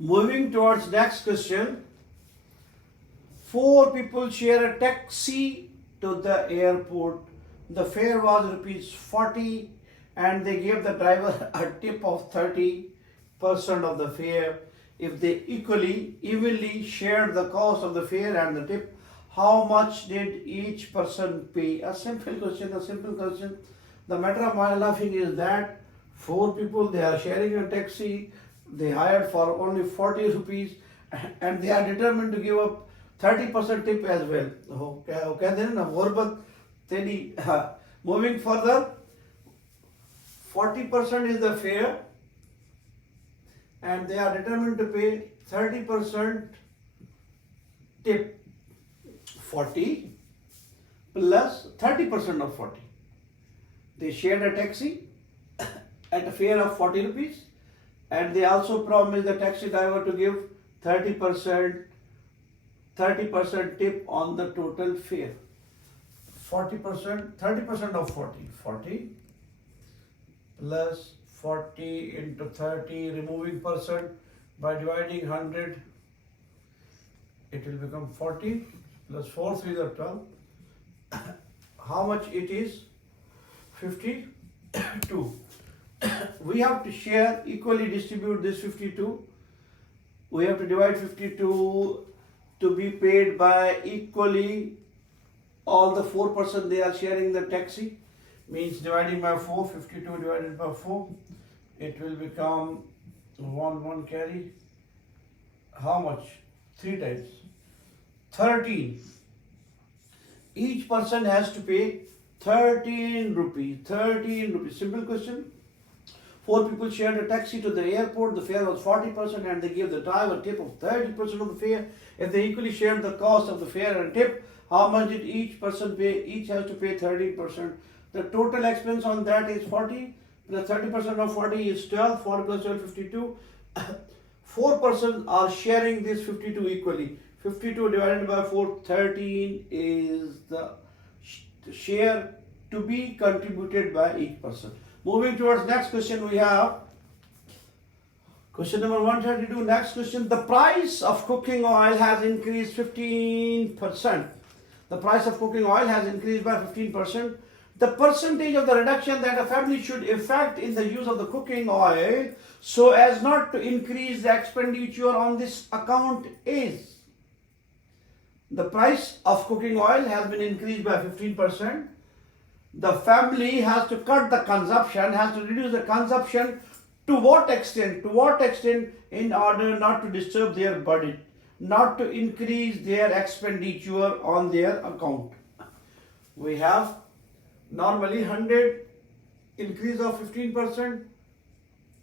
Moving towards next question. 4 people share a taxi to the airport. The fare was rupees 40 and they gave the driver a tip of 30% of the fare. If they evenly shared the cost of the fare and the tip, how much did each person pay? A simple question. The matter of my laughing is that 4 people, they are sharing a taxi, they hired for only 40 rupees and they are determined to give up 30% tip as well. Okay, then moving further, 40% is the fare and they are determined to pay 30% tip. 40 plus 30% of 40. They shared a taxi at a fare of 40 rupees and they also promised the taxi driver to give 30% tip on the total fare. 40%, 30% of 40 plus 40 into 30, removing percent by dividing 100, it will become 40 plus 4 3 are 12. How much it is? 52. We have to share, equally distribute this 52. We have to divide 52 to be paid by equally all the 4% they are sharing the taxi. Means dividing by 4, 52 divided by 4, it will become 1 carry. How much? 3 times. 13. Each person has to pay 13 rupees. 13 rupees. Simple question. 4 people shared a taxi to the airport. The fare was 40% and they gave the driver a tip of 30% of the fare. If they equally shared the cost of the fare and tip, how much did each person pay? Each has to pay 13%. The total expense on that is 40. The 30% of 40 is 12. 40 plus 12, 52. 4 persons are sharing this 52 equally. 52 divided by 4, 13 is the share to be contributed by each person. Moving towards next question, we have question number 132. Next question. The price of cooking oil has increased 15%. The price of cooking oil has increased by 15%. The percentage of the reduction that a family should effect in the use of the cooking oil so as not to increase the expenditure on this account is. The price of cooking oil has been increased by 15%. The family has to cut the consumption, has to reduce the consumption. To what extent? To what extent? In order not to disturb their budget, not to increase their expenditure on their account. We have normally 100 increase of 15%,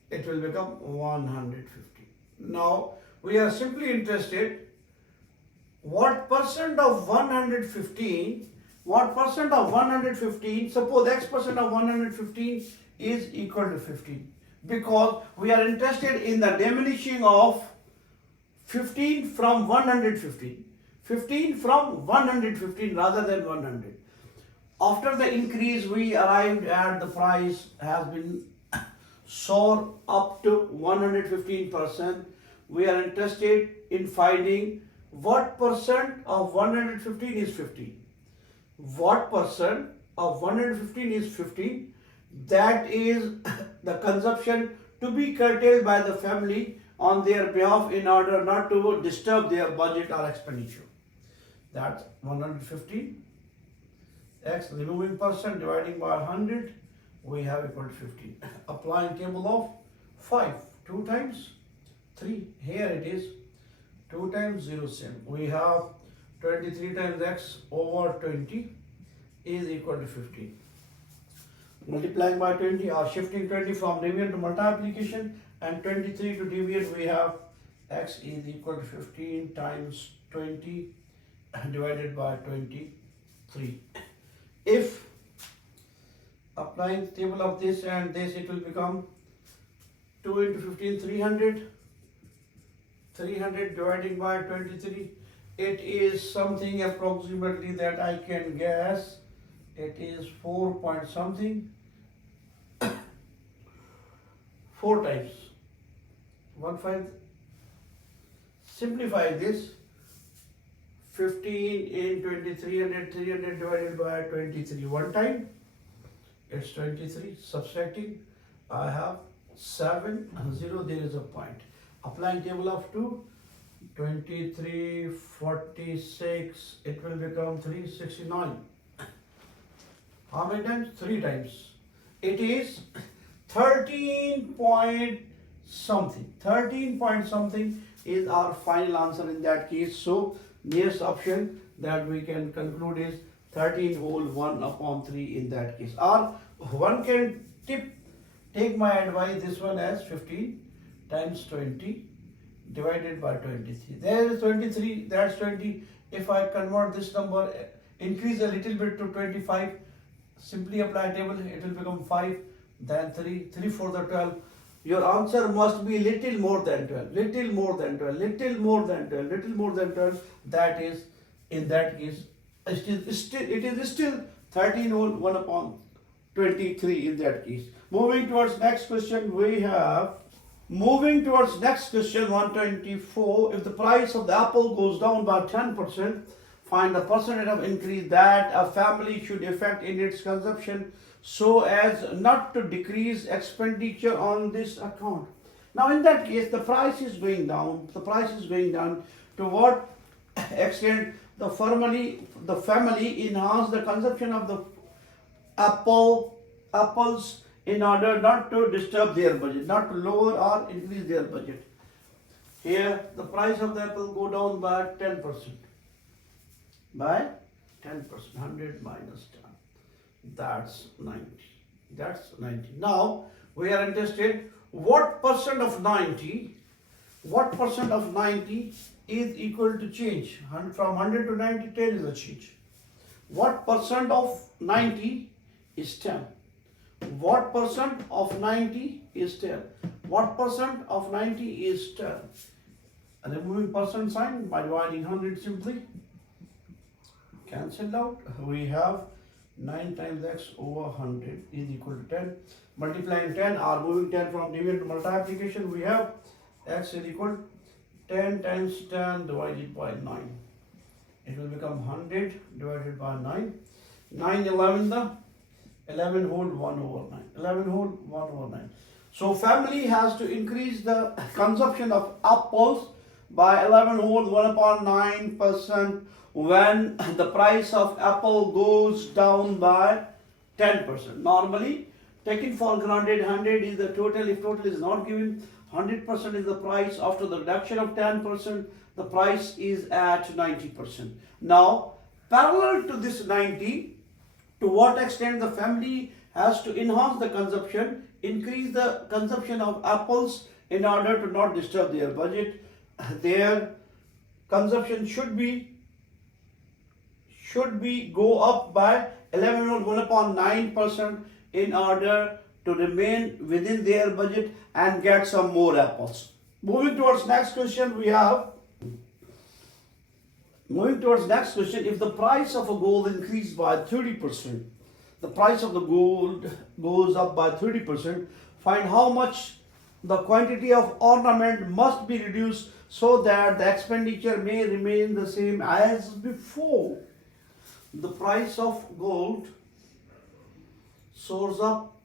it will become 150. Now we are simply interested what percent of 115, suppose X percent of 115 is equal to 15, because we are interested in the diminishing of 15 from 115, 15 from 115 rather than 100. After the increase, we arrived at the price has been soared up to 115%. We are interested in finding what percent of 115 is 15. What percent of 115 is 15? That is the consumption to be curtailed by the family on their behalf in order not to disturb their budget or expenditure. That's 115. X, removing percent, dividing by 100, we have equal to 15. Applying table of 5, 2 times 3, here it is 2 times 0 same. We have 23 times x over 20 is equal to 15. Multiplying by 20 or shifting 20 from deviant to multiplication and 23 to deviant, we have x is equal to 15 times 20 divided by 23. If applying the table of this and this, it will become 2 into 15, 300. 300 dividing by 23. It is something approximately that I can guess. It is 4 point something. 4 times 1 5 Simplify this. 15 in 300 divided by 23 one time, it's 23. Subtracting, I have 7 0, there is a point. Applying table of 2, 23 46, it will become 369. How many times? 3 times. It is 13 point something. 13 point something is our final answer in that case. So nearest option that we can conclude is 13 whole 1 upon 3 in that case. Or one can take my advice, this one as 15 times 20 divided by 23. There is 23, that's 20. If I convert this number, increase a little bit to 25, simply apply table, it will become 5, then 3, 3 for the 12. Your answer must be little more than 12, little more than 12, little more than 12, little more than 12. That is, in that case, it is still 13 whole 1 upon 23 in that case. Moving towards next question, we have, moving towards next question 124. If the price of the apple goes down by 10%, find the percentage of increase that a family should effect in its consumption so as not to decrease expenditure on this account. Now in that case, the price is going down. The price is going down. To what extent the family enhance the consumption of the apples in order not to disturb their budget, not to lower or increase their budget. Here the price of the apple go down by 10%. By 10%, 100 minus 10. That's 90. That's 90. Now we are interested, what percent of 90? What percent of 90 is equal to change? From 100 to 90, 10 is a change. What percent of 90 is 10? What percent of 90 is 10? What percent of 90 is 10? And removing percent sign by dividing 100 simply. Cancelled out. We have 9 times x over 100 is equal to 10. Multiplying 10 or moving 10 from division to multiplication, we have x is equal to 10 times 10 divided by 9. It will become 100 divided by 9. 9 11 the 11 whole 1 over 9. 11 whole 1 over 9. So family has to increase the consumption of apples by 11 whole 1 upon 9% when the price of apple goes down by 10%. Normally, taken for granted, 100 is the total. If total is not given, 100% is the price. After the reduction of 10%, the price is at 90%. Now, parallel to this 90, to what extent the family has to enhance the consumption, increase the consumption of apples in order to not disturb their budget. Their consumption should be go up by 11 or 1 upon 9% in order to remain within their budget and get some more apples. Moving towards next question, we have, if the price of a gold increased by 30%, the price of the gold goes up by 30%, find how much the quantity of ornament must be reduced so that the expenditure may remain the same as before. The price of gold soars up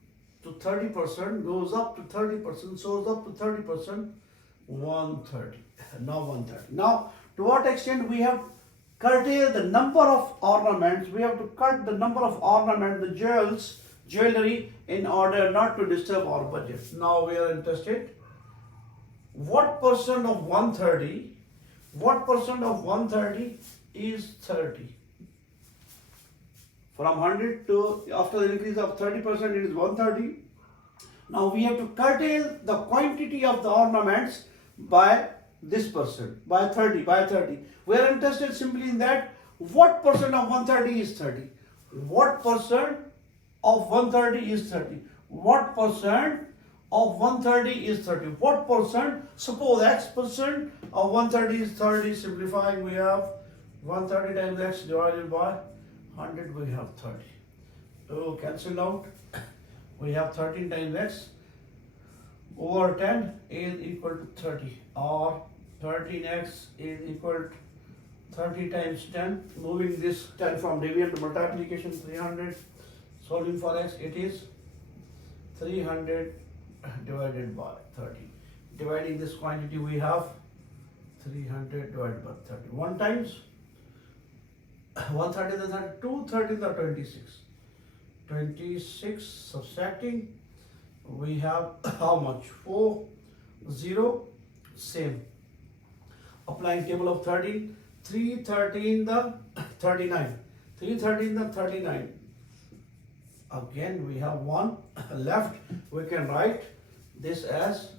to 30%, goes up to 30%, soars up to 30%, 130. Now 130. Now, to what extent we have curtailed the number of ornaments, we have to cut the number of ornaments, the jewelry, in order not to disturb our budget. Now we are interested, what percent of 130, is 30? From 100 to, after the increase of 30%, it is 130. Now we have to curtail the quantity of the ornaments by this percent, by 30. We are interested simply in that, what percent of 130 is 30? What percent of 130 is 30? What percent of 130 is 30? What percent? Suppose x percent of 130 is 30. Simplifying, we have 130 times x divided by 100, we have 30. So cancel out. We have 13 times x over 10 is equal to 30, or 13x is equal to 30 times 10. Moving this 10 from division to multiplication, 300. Solving for x, it is 300 divided by 30. Dividing this quantity, we have 300 divided by 30. 1 times 130 is 32, 30 is 26. 26 subtracting, we have how much? 4, 0, same. Applying table of 13, 313 the 39. 313 the 39. Again, we have 1 left. We can write this as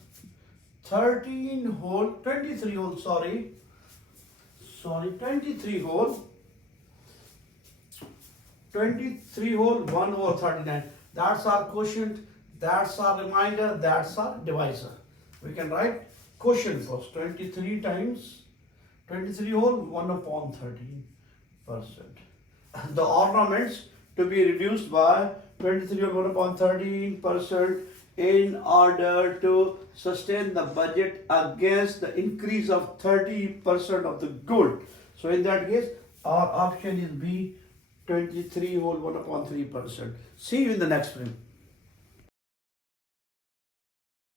23 whole, 23 whole, 1 over 39. That's our quotient, that's our remainder, that's our divisor. We can write quotient first. 23 times 23 whole 1 upon 13%. The ornaments to be reduced by 23 whole 1 upon 13% in order to sustain the budget against the increase of 30% of the good. So in that case, our option is B, 23 whole 1 upon 3%. See you in the next frame.